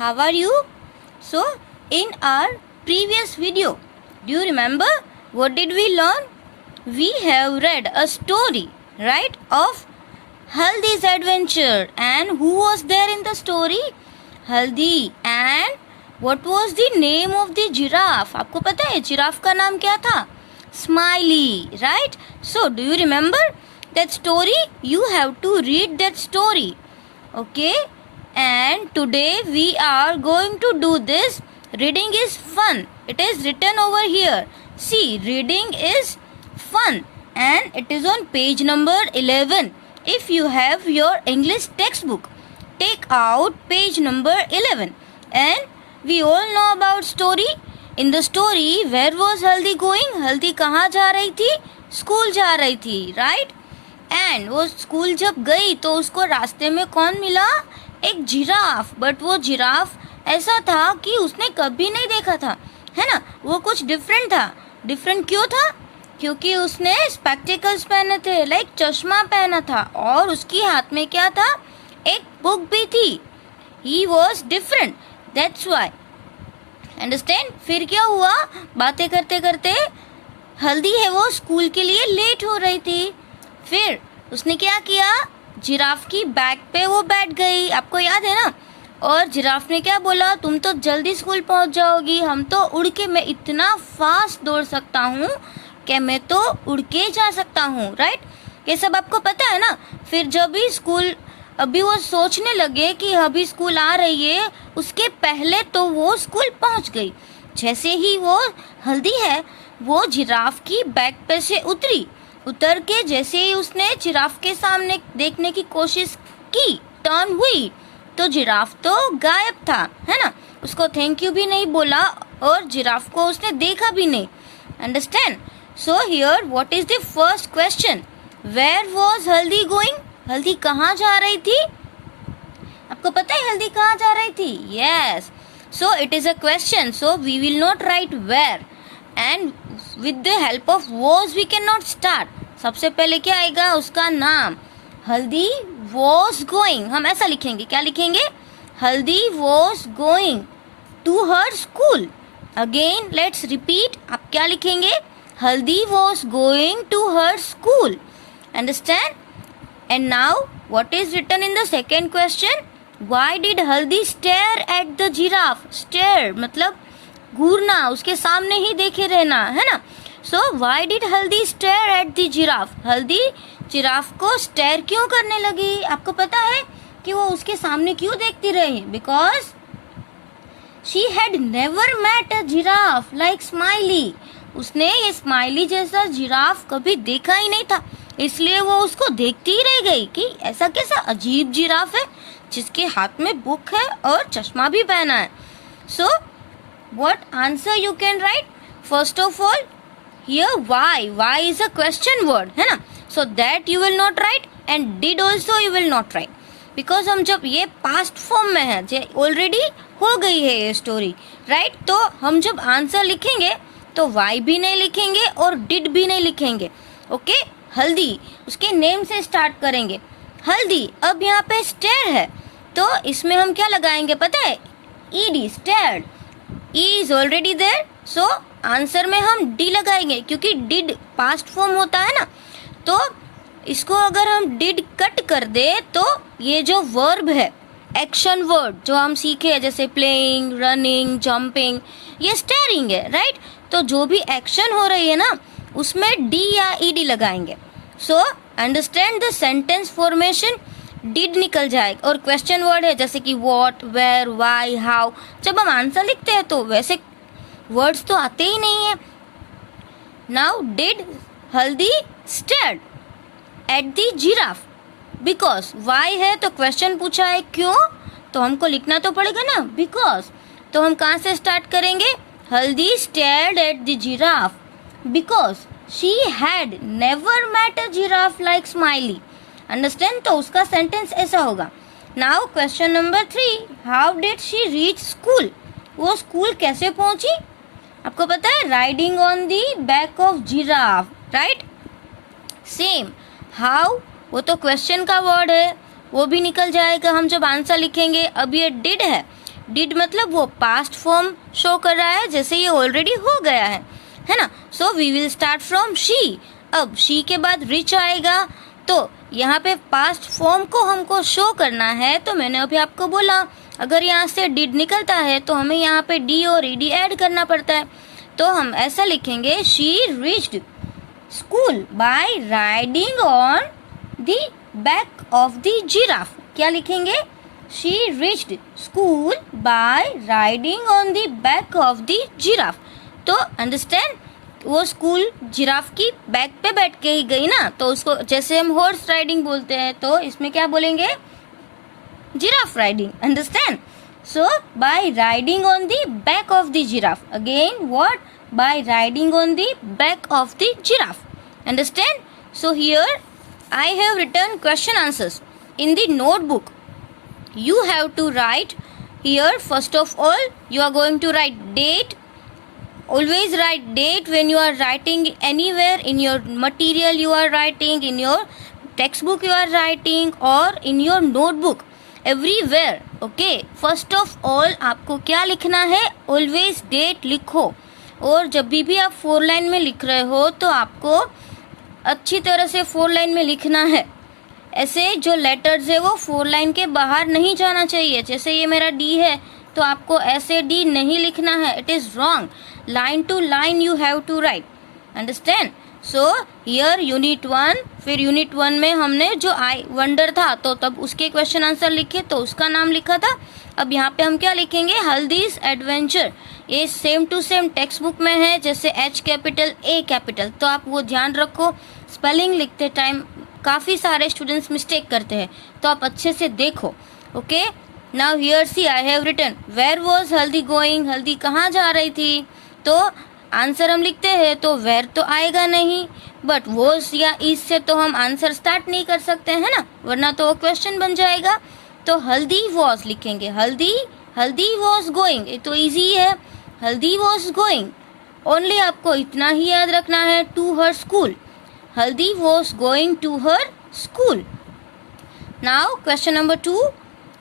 how are you? So, in our previous video, do you remember what did we learn? We have read a story, right, of Haldi's adventure. And who was there in the story? Haldi. And what was the name of the giraffe? आपको पता है giraffe का नाम क्या था? Smiley, right? So, do you remember that story? You have to read that story. Okay? And today we are going to do this. Reading is fun. It is written over here. See, reading is fun. And it is on page number 11. If you have your English textbook, take out page number 11. And we all know about story. In the story, where was Haldi going? Haldi कहाँ जा रही थी? School जा रही थी, right? And वो school जब गई तो उसको रास्ते में कौन मिला? एक जिराफ. बट वो जिराफ ऐसा था कि उसने कभी नहीं देखा था, है ना? वो कुछ डिफरेंट था. डिफरेंट क्यों था? क्योंकि उसने स्पेक्टिकल्स पहने थे, लाइक चश्मा पहना था, और उसकी हाथ में क्या था? एक बुक भी थी. He was different, that's why. Understand? फिर क्या हुआ? बातें करते करते हल्दी है वो स्कूल के लिए लेट हो रही थी. फिर उसने क्या किया? जिराफ की बैक पे वो बैठ गई. आपको याद है ना? और जिराफ ने क्या बोला? तुम तो जल्दी स्कूल पहुंच जाओगी, हम तो उड़ के, मैं इतना फास्ट दौड़ सकता हूँ कि मैं तो उड़ के जा सकता हूँ, राइट? ये सब आपको पता है ना? फिर जब भी स्कूल, अभी वो सोचने लगे कि अभी स्कूल आ रही है, उसके पहले तो वो स्कूल पहुंच गई. जैसे ही वो हल्दी है वो जिराफ की बैक पे से उतर के जैसे ही उसने जिराफ के सामने देखने की कोशिश की, टर्न हुई, तो जिराफ तो गायब था, है ना? उसको थैंक यू भी नहीं बोला और जिराफ को उसने देखा भी नहीं. Understand? So here what is the first question? Where was Haldi going? Haldi कहाँ जा रही थी? आपको पता है हल्दी कहाँ जा रही थी? Yes. So it is a question, so we will not write where, and with the help of was we can not start. सबसे पहले क्या आएगा? उसका नाम. हल्दी वॉज गोइंग, हम ऐसा लिखेंगे. क्या लिखेंगे? Haldi was going to her school. Again let's repeat. आप क्या लिखेंगे? Haldi was going to her school. Understand? And now, what is written in the second question? Why did Haldi stare at the giraffe? Stare मतलब घूरना, उसके सामने ही देखे रहना, है ना? So why did Haldi stare at the giraffe? हल्दी giraffe को stair क्यों करने लगी? आपको पता है कि वो उसके सामने क्यों देखती रही? Because she had never met a giraffe like Smiley. उसने ये स्माइली जैसा जिराफ कभी देखा ही नहीं था, इसलिए वो उसको देखती ही रह गई कि ऐसा कैसा अजीब जिराफ है जिसके हाथ में बुक है और चश्मा भी पहना है. So what answer you can write? First of all here why is a question word, है ना? So that you will not write, and did also you will not write, because हम जब ये पास्ट फॉर्म में है, already हो गई है ये स्टोरी, राइट? तो हम जब आंसर लिखेंगे तो वाई भी नहीं लिखेंगे और डिड भी नहीं लिखेंगे. ओके? हल्दी, उसके नेम से स्टार्ट करेंगे. हल्दी. अब यहाँ पे स्टेयर है तो इसमें हम क्या लगाएंगे पता है? ED, stared. E is already there, so answer में हम डी लगाएंगे क्योंकि डिड पास्ट फॉर्म होता है ना. तो इसको अगर हम डिड कट कर दे तो ये जो वर्ब है, एक्शन वर्ड जो हम सीखे जैसे प्लेइंग, रनिंग, जंपिंग, ये स्टेयरिंग है, राइट? तो जो भी एक्शन हो रही है ना उसमें डी या ईडी लगाएंगे. So understand the sentence formation. Did निकल जाएगा और क्वेश्चन वर्ड है जैसे कि व्हाट, वेयर, व्हाई, हाउ. जब हम आंसर लिखते हैं तो वैसे वर्ड्स तो आते ही नहीं है. Now did Haldi stared at the giraffe because. Why है तो क्वेश्चन पूछा है क्यों, तो हमको लिखना तो पड़ेगा ना बिकॉज. तो हम कहाँ से स्टार्ट करेंगे? हल्दी stared at the giraffe because she had never met a giraffe like Smiley. Understand? तो उसका सेंटेंस ऐसा होगा. Now question number 3, how did she reach school? वो स्कूल कैसे पहुंची? आपको पता है? Riding on the back of giraffe, right? Same. How? वो तो क्वेश्चन का वर्ड है, वो भी निकल जाएगा हम जब आंसर लिखेंगे. अब ये डिड है. डिड मतलब वो पास्ट फॉर्म शो कर रहा है, जैसे ये ऑलरेडी हो गया है ना. So we will start from she. अब शी के बाद रिच आएगा, तो यहाँ पे पास्ट फॉर्म को हमको शो करना है. तो मैंने अभी आपको बोला अगर यहाँ से डिड निकलता है तो हमें यहाँ पे डी और ईडी ऐड करना पड़ता है. तो हम ऐसा लिखेंगे, she reached school by riding on the back of the giraffe. क्या लिखेंगे? She reached school by riding on the back of the giraffe. तो अंडरस्टैंड, वो स्कूल जिराफ की बैक पे बैठ के ही गई ना, तो उसको जैसे हम हॉर्स राइडिंग बोलते हैं, तो इसमें क्या बोलेंगे? Giraffe riding. Understand? So by riding on the back of the giraffe. Again what? By riding on the back of the giraffe. Understand? So here I have written question answers in the notebook. You have to write here. First of all, you are going to write date. Always write date when you are writing anywhere in your material you are writing, in your textbook you are writing, or in your notebook. Everywhere. Okay. First of all, आपको क्या लिखना है? Always date लिखो. और जब भी आप 4 line में लिख रहे हो तो आपको अच्छी तरह से 4 लाइन में लिखना है. ऐसे जो लेटर्स है वो 4 लाइन के बाहर नहीं जाना चाहिए. जैसे ये मेरा डी है तो आपको ऐसे डी नहीं लिखना है. It is wrong. Line to line you have to write. Understand? So here unit 1, फिर यूनिट 1 में हमने जो आई वंडर था तो तब उसके क्वेश्चन आंसर लिखे तो उसका नाम लिखा था. अब यहाँ पे हम क्या लिखेंगे? हल्दीज एडवेंचर. ये same to same text book में है, जैसे एच कैपिटल ए कैपिटल. तो आप वो ध्यान रखो. स्पेलिंग लिखते टाइम काफ़ी सारे स्टूडेंट्स मिस्टेक करते हैं, तो आप अच्छे से देखो. Okay. Now here see I have written where was Haldi going. Haldi कहाँ जा रही थी? तो आंसर हम लिखते हैं तो वेयर तो आएगा नहीं, बट वॉज या इज से तो हम आंसर स्टार्ट नहीं कर सकते हैं ना, वरना तो क्वेश्चन बन जाएगा. तो हल्दी वॉज लिखेंगे. Haldi was going. ये तो इजी है. हल्दी वॉज गोइंग. ओनली आपको इतना ही याद रखना है, to her school. Haldi was going to her school. Now question number 2.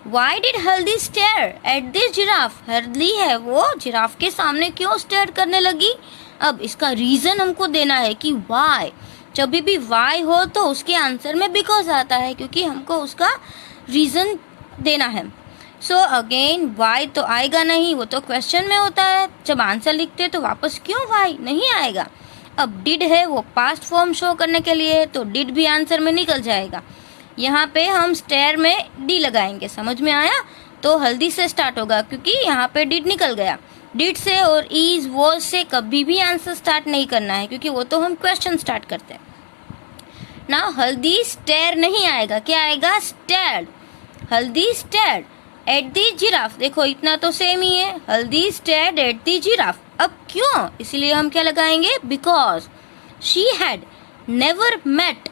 Why did Haldi stare at this giraffe. Haldi है वो जिराफ के सामने क्यों स्टेयर करने लगी? अब इसका रीजन हमको देना है कि वाई. जब भी वाई हो तो उसके आंसर में बिकॉज आता है, क्योंकि हमको उसका रीजन देना है. सो अगेन वाई तो आएगा नहीं, वो तो क्वेश्चन में होता है. जब आंसर लिखते हैं तो वापस क्यों वाई नहीं आएगा. अब डिड है वो पास्ट फॉर्म शो करने के लिए, तो डिड भी आंसर में निकल जाएगा. यहाँ पे हम स्टेयर में डी लगाएंगे. समझ में आया? तो हल्दी से स्टार्ट होगा क्योंकि यहाँ पे डिड निकल गया. डिड से और इज वॉज से कभी भी आंसर स्टार्ट नहीं करना है, क्योंकि वो तो हम क्वेश्चन स्टार्ट करते हैं ना. हल्दी स्टेयर नहीं आएगा. क्या आएगा? स्टेयर्ड. हल्दी स्टेयर्ड एट दी जिराफ. देखो इतना तो सेम ही है. हल्दी स्टेयर्ड एट दी जिराफ. अब क्यों? इसलिए हम क्या लगाएंगे? Because she had never met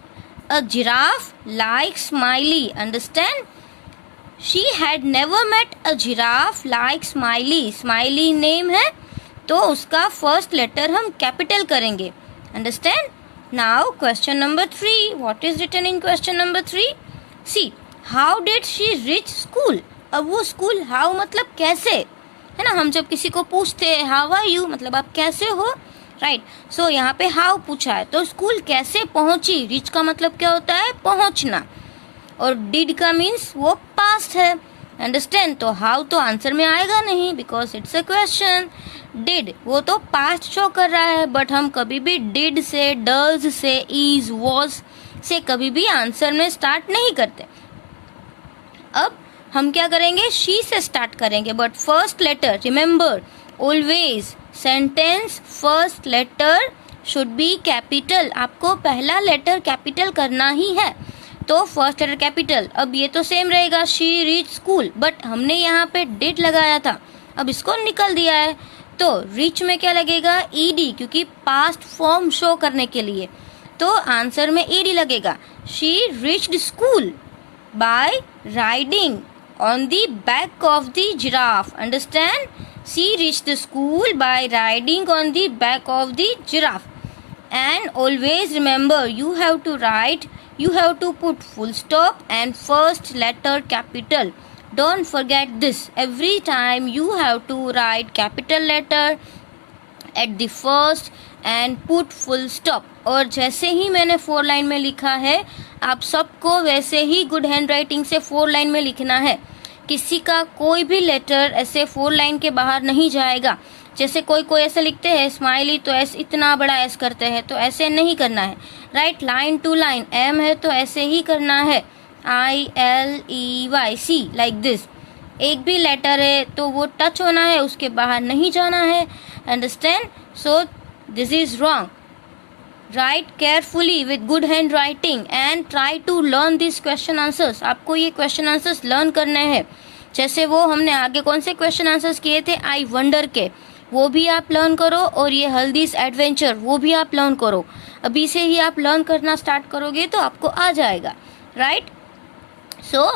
a giraffe like Smiley. Understand? She had never met a giraffe like Smiley. Smiley name है तो उसका फर्स्ट लेटर हम कैपिटल करेंगे. Understand? Now question number 3. What is written in question number 3? See how did she reach school. अब वो school, how मतलब कैसे, है ना. हम जब किसी को पूछते हैं हाउ आर यू, मतलब आप कैसे हो, राइट. सो यहाँ पे हाउ पूछा है तो स्कूल कैसे पहुंची. रीच का मतलब क्या होता है? पहुंचना. और डिड का मीन्स वो पास्ट है. अंडरस्टैंड? तो हाउ तो आंसर में आएगा नहीं because it's a question. Did वो तो पास्ट शो कर रहा है, बट हम कभी भी डिड से, डज से, इज, वॉज से कभी भी आंसर में स्टार्ट नहीं करते. अब हम क्या करेंगे? शी से स्टार्ट करेंगे, but first letter remember always sentence first letter should be capital. आपको पहला लेटर कैपिटल करना ही है, तो फर्स्ट लेटर कैपिटल. अब ये तो सेम रहेगा, शी रीच स्कूल, बट हमने यहाँ पे डिड लगाया था, अब इसको निकल दिया है. तो रीच में क्या लगेगा? ईडी, क्योंकि पास्ट फॉर्म शो करने के लिए, तो आंसर में ईडी लगेगा. She reached school by riding on the back of the giraffe. Understand? She reached the school by riding on the back of the giraffe. And always remember, you have to put full stop and first letter capital. don't forget this. Every time you have to write capital letter at the first and put full stop. और जैसे ही मैंने 4 line में लिखा है, आप सबको वैसे ही good hand writing से 4 लाइन में लिखना है. किसी का कोई भी लेटर ऐसे 4 लाइन के बाहर नहीं जाएगा. जैसे कोई ऐसे लिखते हैं स्माइली, तो ऐसे इतना बड़ा एस करते हैं, तो ऐसे नहीं करना है. Right, line to line. M है तो ऐसे ही करना है, ILEYC लाइक दिस. एक भी लेटर है तो वो टच होना है, उसके बाहर नहीं जाना है. Understand? So this is wrong. Write carefully with good hand writing and try to learn this question answers. आपको ये क्वेश्चन आंसर्स लर्न करने हैं. जैसे वो हमने आगे कौन से क्वेश्चन आंसर्स किए थे, आई वंडर के, वो भी आप लर्न करो. और ये हल्दीज एडवेंचर, वो भी आप लर्न करो. अभी से ही आप लर्न करना स्टार्ट करोगे तो आपको आ जाएगा. Right, so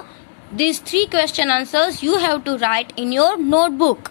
these 3 question answers you have to write in your notebook.